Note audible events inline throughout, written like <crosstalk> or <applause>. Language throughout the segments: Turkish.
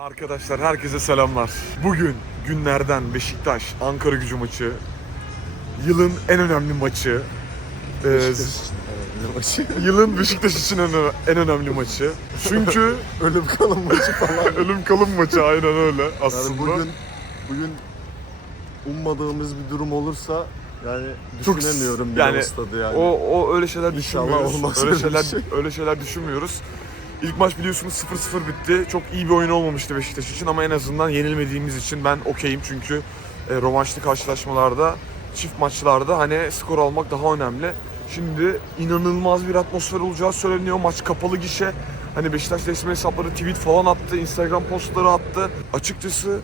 Arkadaşlar herkese selamlar. Bugün günlerden Beşiktaş Ankara Gücü maçı. Yılın en önemli maçı. Ee, maçı. <laughs> yılın Beşiktaş için en, en önemli maçı. Çünkü <laughs> Ölüm kalım maçı falan. <laughs> ölüm kalım maçı aynen öyle Yani aslında. bugün bugün ummadığımız bir durum olursa yani Çok- düşünemiyorum bir yani yani, stadı yani. O, o öyle şeyler İnşallah düşünmüyoruz. olmaz öyle öyle şeyler şey. öyle şeyler düşünmüyoruz. İlk maç biliyorsunuz 0-0 bitti. Çok iyi bir oyun olmamıştı Beşiktaş için ama en azından yenilmediğimiz için ben okeyim çünkü e, rövanşlı karşılaşmalarda, çift maçlarda hani skor almak daha önemli. Şimdi inanılmaz bir atmosfer olacağı söyleniyor. Maç kapalı gişe. Hani Beşiktaş resmi hesapları tweet falan attı, Instagram postları attı. Açıkçası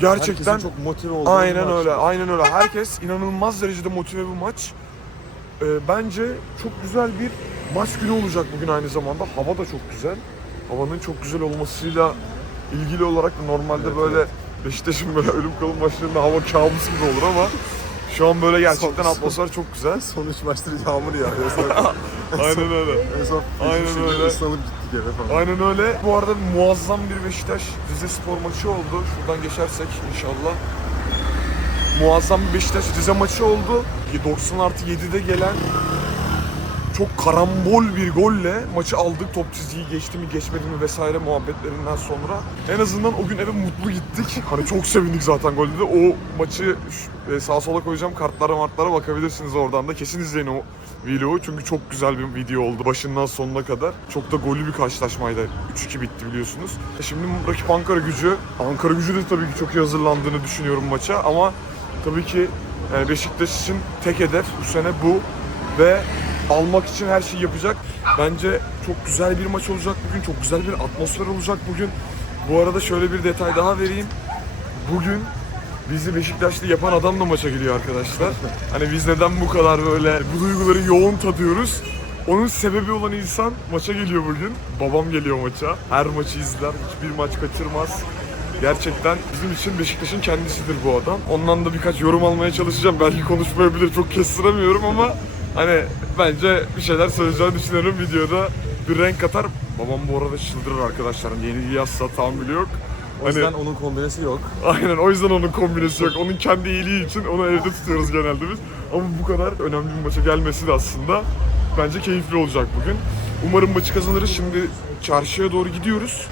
gerçekten Herkesin çok motive olduğu Aynen öyle, aynen öyle. Herkes inanılmaz derecede motive bir maç. Ee, bence çok güzel bir maç günü olacak bugün aynı zamanda. Hava da çok güzel. Havanın çok güzel olmasıyla ilgili olarak da normalde Evet, böyle Beşiktaş'ın böyle ölüm kalım maçlarında hava kabus gibi olur ama şu an böyle gerçekten Son- atmosfer çok güzel. <laughs> Son üç maçtır yağmur. Sonra <laughs> Aynen öyle. en son Aynen öyle. öyle. ıslanıp gittik eve falan. Aynen öyle. Bu arada muazzam bir Beşiktaş Rize Spor maçı oldu. Şuradan geçersek inşallah. Muazzam bir Beşiktaş Rize maçı oldu. 90 artı 7'de gelen çok karambol bir golle maçı aldık. Top çizgiyi geçti mi geçmedi mi vesaire muhabbetlerinden sonra. En azından o gün eve mutlu gittik. Hani çok sevindik zaten golde de. O maçı e, sağa sola koyacağım. Kartlara martlara bakabilirsiniz oradan da. Kesin izleyin o vlogu. Çünkü çok güzel bir video oldu başından sonuna kadar. Çok da gollü bir karşılaşmaydı. 3-2 bitti biliyorsunuz. E Şimdi rakip Ankara gücü. Ankara gücü de tabii ki çok iyi hazırlandığını düşünüyorum maça ama tabii ki yani Beşiktaş için tek hedef bu sene bu ve almak için her şeyi yapacak. Bence çok güzel bir maç olacak bugün. Çok güzel bir atmosfer olacak bugün. Bu arada şöyle bir detay daha vereyim. Bugün bizi Beşiktaşlı yapan adam da maça geliyor arkadaşlar. Hani biz neden bu kadar böyle bu duyguları yoğun tadıyoruz? Onun sebebi olan insan maça geliyor bugün. Babam geliyor maça. Her maçı izler, hiçbir maç kaçırmaz. Gerçekten bizim için Beşiktaş'ın kendisidir bu adam. Ondan da birkaç yorum almaya çalışacağım. Belki konuşmayabilir, çok kestiremiyorum ama hani bence bir şeyler söyleyeceğini düşünüyorum videoda. Bir renk katar. Babam bu arada çıldırır arkadaşlar. Yeni yazsa tahammülü yok. O yüzden onun kombinesi yok. Aynen o yüzden onun kombinesi yok. Onun kendi iyiliği için onu evde tutuyoruz genelde biz. Ama bu kadar önemli bir maça gelmesi de aslında bence keyifli olacak bugün. Umarım maçı kazanırız. Şimdi çarşıya doğru gidiyoruz.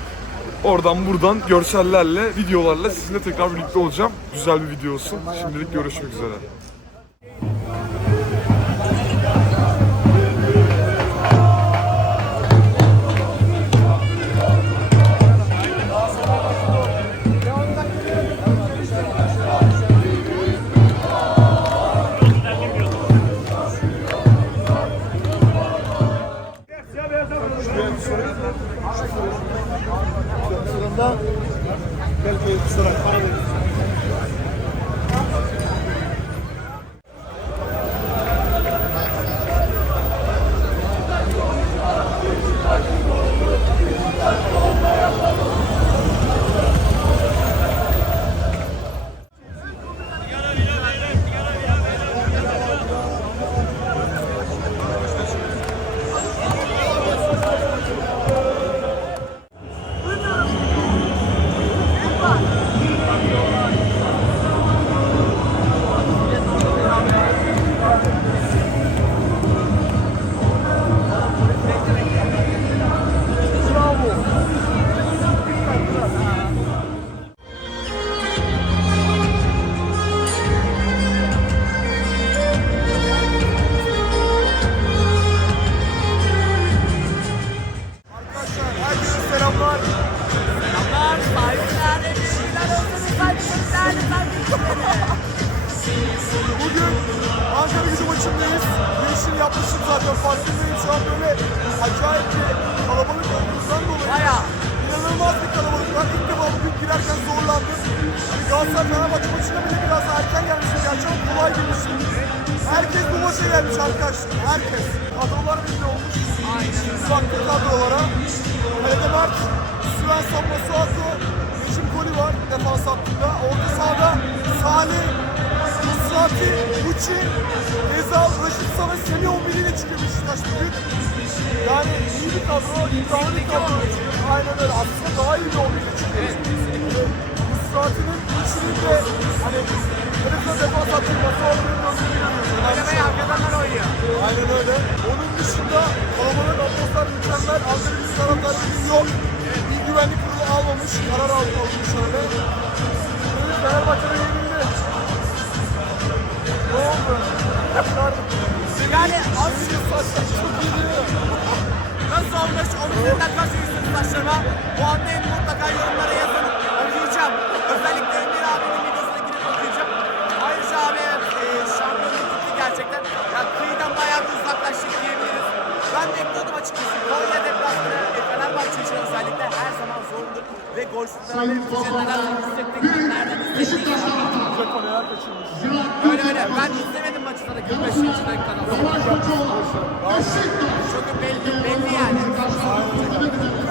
Oradan buradan görsellerle, videolarla sizinle tekrar birlikte olacağım. Güzel bir video olsun. Şimdilik görüşmek üzere. Var. İlk defa bugün girerken zorlandım. Hani Galatasaray Fenerbahçe maçına bile biraz erken gelmiştim gerçi ama kolay girmiştim. Herkes bu maça gelmiş arkadaşlar. Herkes. Kadrolar belli olmuş. Uzakta kadrolara. Kalede Mert, Süren Sapla Suato, Necim Koli var defans hattında. Orta sahada Salih, Musrati, Uçi, Ezal, Raşit Savaş, Semih 11 ile çıkıyor Beşiktaş bugün. Yani iyi bir kadro, iddialı bir kadro. Aynen öyle. Aslında daha iyi bir 11 ile çıkıyor. de hani Herif'le defans attırması olduğunu görüyoruz. Oynamayı arkadanlar oynuyor. Aynen öyle. Onun dışında kalabalık atmosfer mükemmel. Ankara gücü taraftarı yok. İl güvenlik kurulu almamış. Karar olmuş öyle. Fenerbahçe'de yenildi. Yani saçlar çok iyi. nasıl olmuş onu sizden kaçırırsınız saçlarıma. Bu anlayın mutlaka yorumlara yazın. Okuyacağım. Özellikle Emir abinin videosuna gidip okuyacağım. Ayrıca abi e, şampiyonluk gitti gerçekten. Ya kıyıdan bayağı bir uzaklaştık diyebiliriz. Ben bekliyordum açıkçası. Konya deplasmanı Ve golsüzlerle yüksek tekniklerden istediği Güzel kaleler kaçırmış. Öyle öyle. Ben izlemedim maçı sana 45. dakikadan sonra. Çünkü belli, belli yani.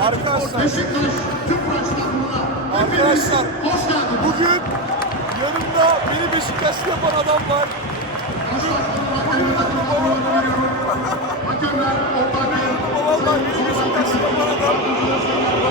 Arkadaşlar. Arkadaşlar. Bugün yanımda beni Beşiktaşlı yapan adam var. Bugün yanımda babam var. Bugün yanımda babam var. Beni Beşiktaşlı yapan adam.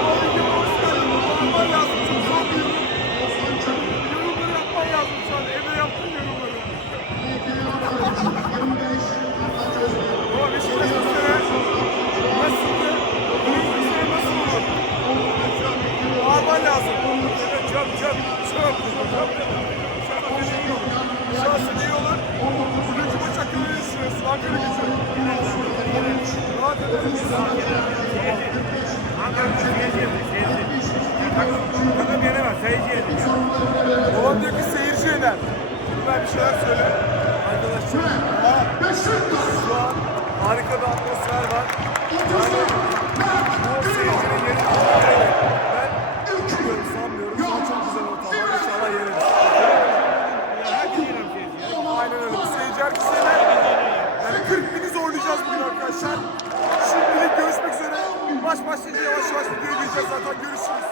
Zaten. Görüşürüz.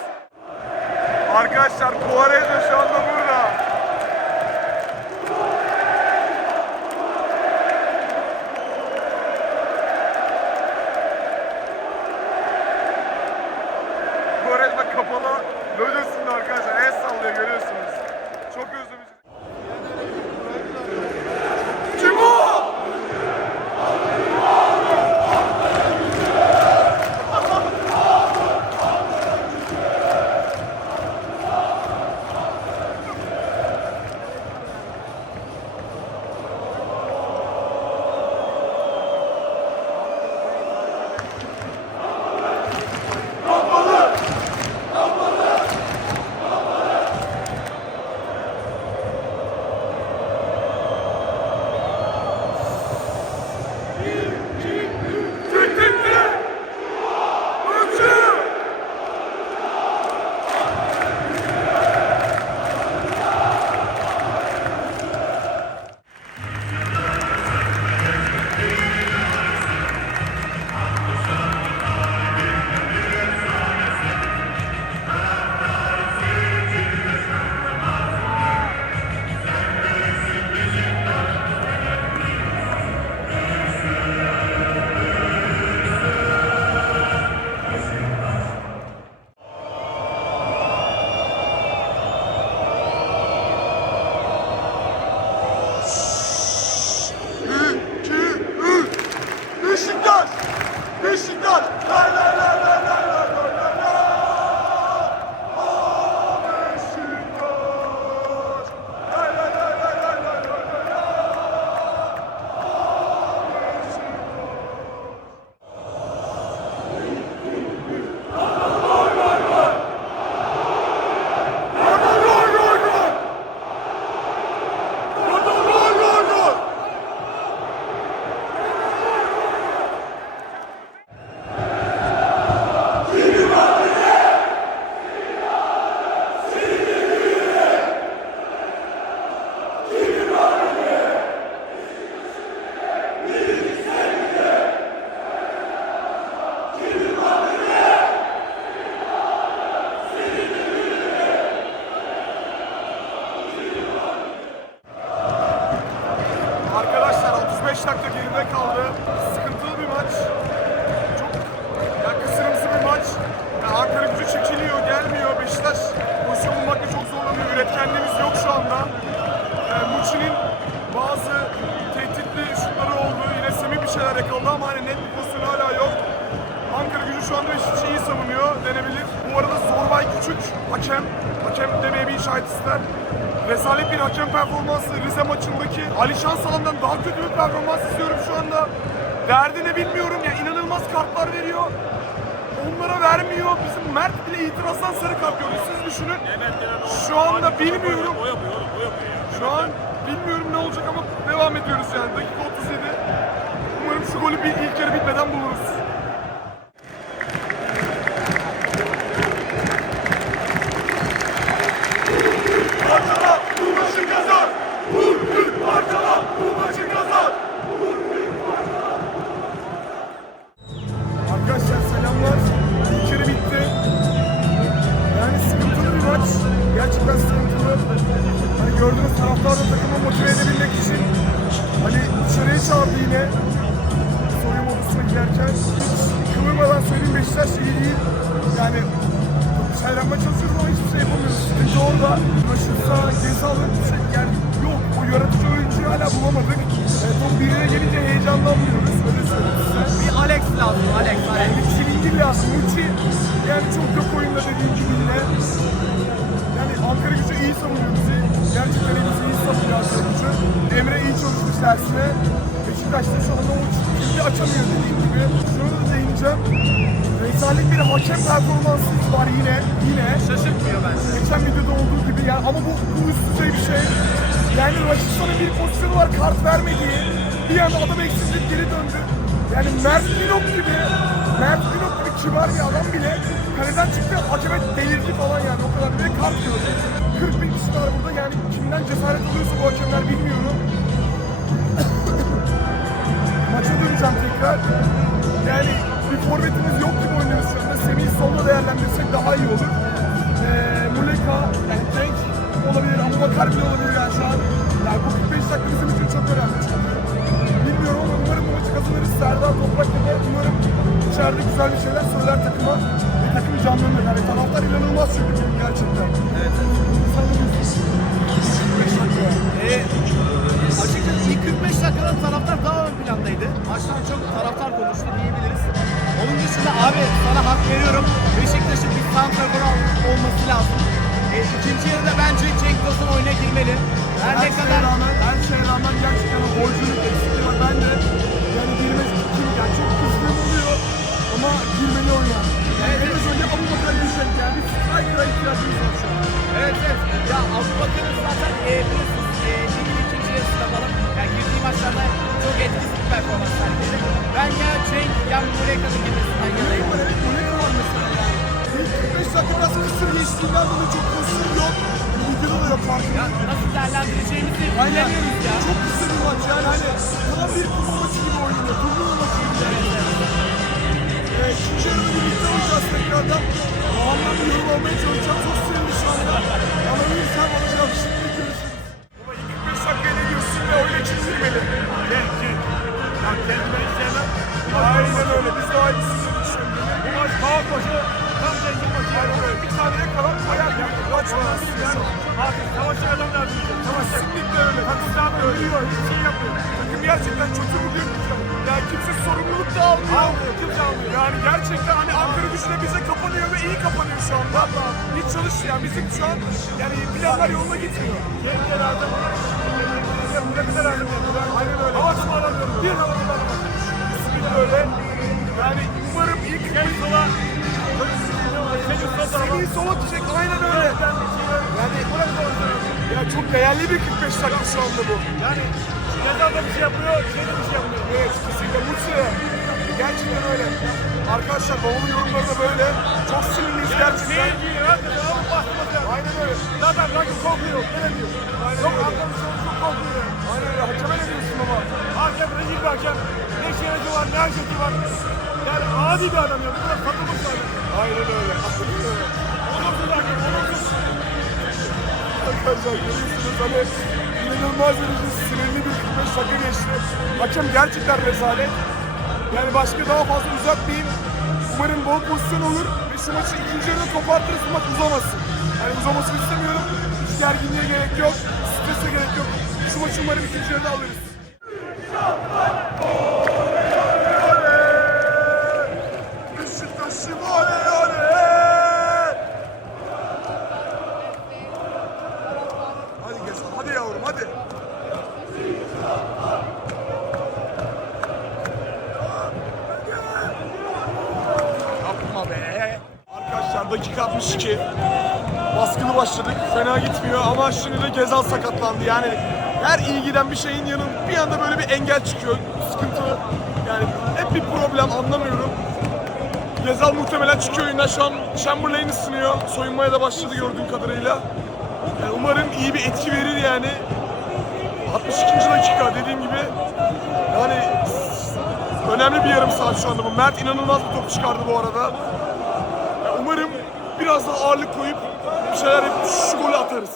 Arkadaşlar Kuarez şu anda burada. kaldı. Sıkıntılı bir maç. Çok yani kısırımsı bir maç. Yani Ankara gücü çekiniyor, gelmiyor. Beşiktaş pozisyon bulmakta çok zorlanıyor. Üretkenliğimiz yok şu anda. Yani Muçi'nin bazı tehditli şutları oldu. Yine Semih bir şeyler yakaladı ama hani net bir pozisyon hala yok. Ankara gücü şu anda Beşiktaş'ı iyi savunuyor denebilir. Bu arada Zorbay Küçük hakem şahit ister. Rezalet bir hakem performansı Rize maçındaki. Ali Şansalan'dan daha kötü bir performans istiyorum şu anda. Derdi ne bilmiyorum ya inanılmaz kartlar veriyor. Onlara vermiyor. Bizim Mert bile itirazdan sarı kart gördü. Siz düşünün. Şu anda bilmiyorum. Şu an bilmiyorum ne olacak ama devam ediyoruz yani. Dakika 37. Umarım şu golü bir ilk yarı bitmeden buluruz. Rezalet bir hakem performansı var yine. Yine. Şaşırtmıyor bence. Geçen videoda olduğu gibi yani ama bu, bu üst düzey bir şey. Yani Raşitsa'nın bir pozisyonu var kart vermediği. Bir anda adam eksizlik geri döndü. Yani Mert Binok gibi, Mert Binok gibi kibar bir adam bile kaleden çıktı hakeme delirdi falan yani o kadar bile kart gördü. 40 bin kişi var burada yani kimden cesaret alıyorsa bu hakemler bilmiyorum. <coughs> Maça döneceğim tekrar. Yani bir forvetimiz yok gibi oynuyoruz şu anda. Semih'i solda değerlendirsek daha iyi olur. Ee, Muleka, yani Cenk olabilir, Abu Bakar bile olabilir yani şu an. Yani bu 45 dakika bizim için çok önemli. Bilmiyorum ama umarım bu maçı kazanırız. Serdar Toprak'la da umarım içeride güzel bir şeyler söyler takıma. Ve takım canlanır. Yani taraftar inanılmaz çünkü gerçekten. Evet. Sanırım 45 dakika. Ee, açıkçası ilk 45 dakikada taraftar daha ön plandaydı. Maçtan çok taraftar santrafor olması lazım. Ee, ikinci yarıda bence Cenk Tosun oyuna girmeli. Her, ne şeye kadar rağmen, her şeye rağmen gerçekten o golcülük eksikliği var. Ben de yani girmez kim yani çok kızdığım oluyor ama girmeli oynar. Yani en az önce Abu Bakar girecek yani bir striker'a ihtiyacımız var şu an. Evet evet. Ya Abubakar'ın zaten e, biliyorsunuz e, ligin ikinci yarısında falan yani girdiği maçlarda çok etkisiz performans sergiledi. Ben ya Cenk ya Muleka'nın girmesinden yanayım. Evet Muleka var. İlk 45 dakika biraz kısır geçtiğinden dolayı çok pozisyon yok. Videoda da yok farkında. Ya nasıl değerlendireceğimizi Aynen. bilemiyoruz ya. Çok kısa bir maç yani hani tam bir kupa maçı gibi oynanıyor. Turnuva maçı gibi. Ee, ikinci yarıda birlikte olacağız tekrardan. Muhammed bir yorum almaya çalışacağım. Çok sinirli şu anda. Ama iyi sen alacağım. Yani bizim şu an yani planlar yoluna gitmiyor. Kendi herhalde. Bırakın herhalde. Aynen öyle. Havasını alamıyorum. Bir havasını alamıyorum. Kesinlikle öyle. Yani umarım ilk Gel sola. Seni sola düşecek aynen öyle. Yani doğru söylüyorsun. Ya çok değerli bir 45 dakika şu anda bu. Yani Gezal da bir şey yapıyor, şey de bir şey yapmıyor. Evet kesinlikle Mutsa'ya. Gerçekten öyle. Arkadaşlar babamın yorumları da böyle. Çok sinirliyiz gerçekten. Zaten rakip korkuyor, ne diyor? Yok arkadaş çok korkuyor. Aynen öyle. Hakeme ne diyorsun baba? Hakem rezil bir hakem. Ne şerefi var, ne hareketi var. Yani adi bir adam ya. Bu kadar bir adam. Aynen öyle. Hakikaten öyle. Onursuz hakem, onursuz. Arkadaşlar görüyorsunuz hani inanılmaz derecede sinirli bir 45 dakika geçti. Hakem gerçekten rezalet. Yani başka daha fazla uzatmayayım. Umarım bol pozisyon olur ve şu maçı ikinci yarıda kopartırız bu uzamasın. Yani uzamasını istemiyorum. Hiç gerginliğe gerek yok. Strese gerek yok. Şu maçı umarım ikinci yarıda alırız. Hadi yavrum, hadi. Yapma be. Arkadaşlar dakika 62. Baskılı başladık. Fena gitmiyor ama şimdi de Gezal sakatlandı. Yani her iyi giden bir şeyin yanın bir anda böyle bir engel çıkıyor. Sıkıntı. Yani hep bir problem anlamıyorum. Gezal muhtemelen çıkıyor oyundan. Şu an Chamberlain ısınıyor. Soyunmaya da başladı gördüğüm kadarıyla. Yani umarım iyi bir etki verir yani. 62. dakika dediğim gibi. Yani önemli bir yarım saat şu anda bu. Mert inanılmaz bir top çıkardı bu arada. Ya umarım biraz daha ağırlık bir şeyler yapıp şu golü atarız.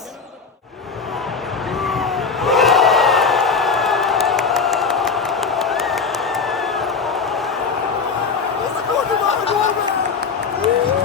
Beşiktaş'ın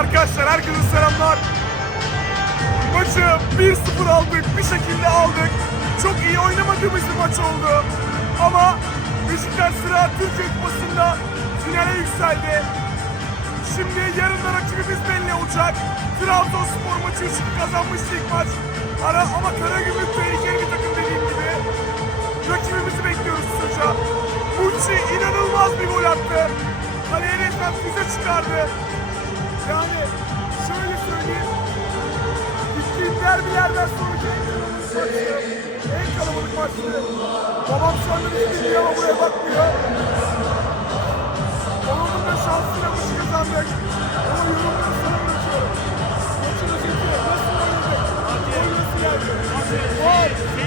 Arkadaşlar herkese selamlar. Maçı 1-0 aldık. Bir şekilde aldık. Çok iyi oynamadığımız bir maç oldu. Ama Beşiktaş sıra Türkiye Kupası'nda finale yükseldi. Şimdi yarından rakibimiz belli olacak. Trabzonspor maçı 3 kazanmıştı ilk maç. Ara, ama Karagümrük tehlikeli bir takım dediğim gibi. Rakibimizi bekliyoruz kısaca. Mucci inanılmaz bir gol attı. Kaleye resmen füze çıkardı. Yani şöyle söyleyeyim. Gittiğim derbilerden sonraki en kalabalık maçtı. Babam şu anda bir dinliyor ama buraya bakmıyor. Babamın da şansıyla maçı kazandık. Ama yorumları sana bırakıyorum. Maçın özeti nasıl oynadık? Gol nasıl geldi? Gol!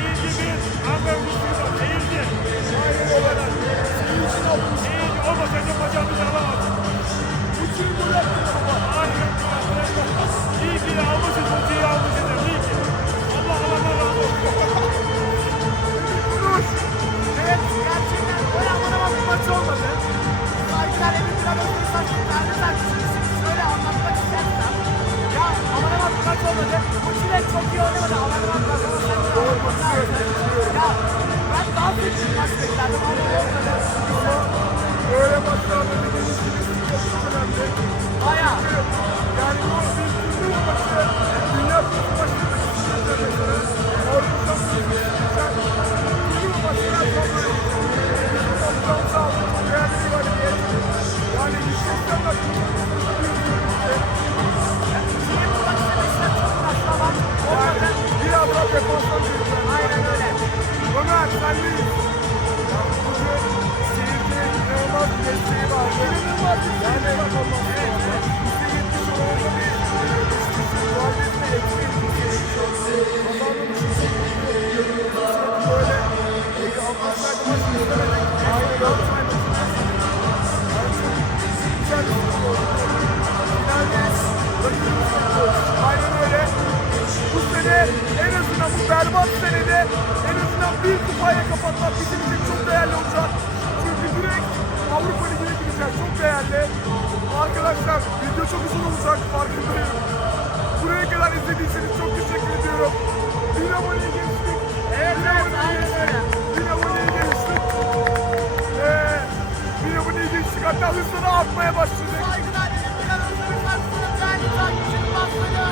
Bir. Hatta hızla artmaya başladık. Saygılar Emin Trabzon'un karşısında değerli takipçinin başladı.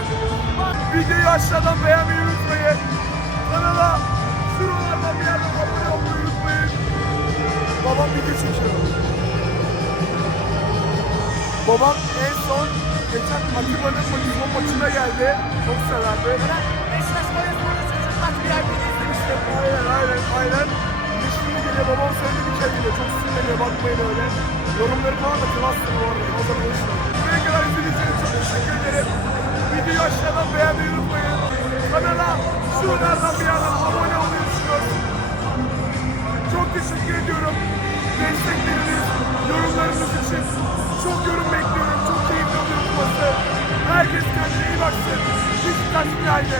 Videoyu aşağıdan beğenmeyi unutmayın. Kanala şuralardan bir yerden abone olmayı unutmayın. Babam video çekiyor. Babam en son geçen Atiba'nın Madison maçına geldi. Çok severdi. Beşiktaş Koleji'nde çocuklar bir ay beni izlemiştim. Aynen aynen aynen. De babam söyledi bir kere geliyor. Çok sinirleniyor bakmayın öyle. Yorumları falan da kılarsın bu arada. Zaman işte. Buraya kadar izlediyseniz çok teşekkür ederim. Videoyu aşağıdan beğenmeyi unutmayın. Kanala şuralardan bir yerden abone olmayı düşünüyorum. Çok teşekkür ediyorum. Destekleriniz, yorumlarınız için. Çok yorum bekliyorum. Çok keyifli oluyor kupası. Herkes kendine iyi baksın. Bir aile.